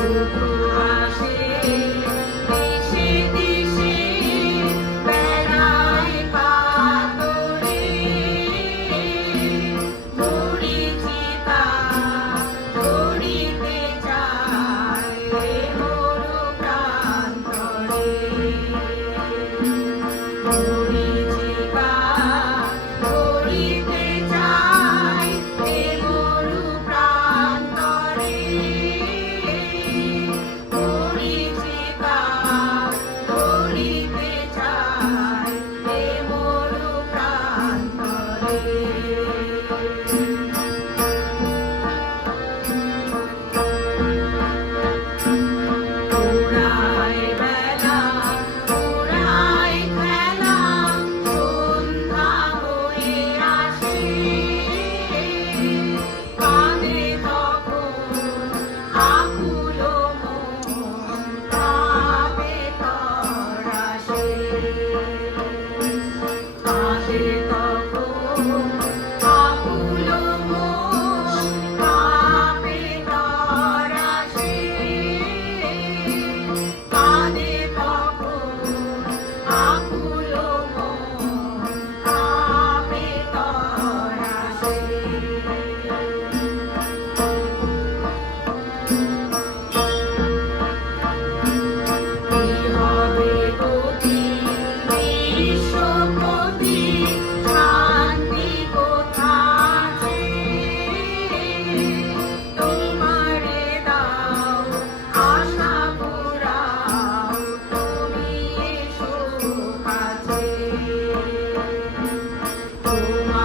Música Oh,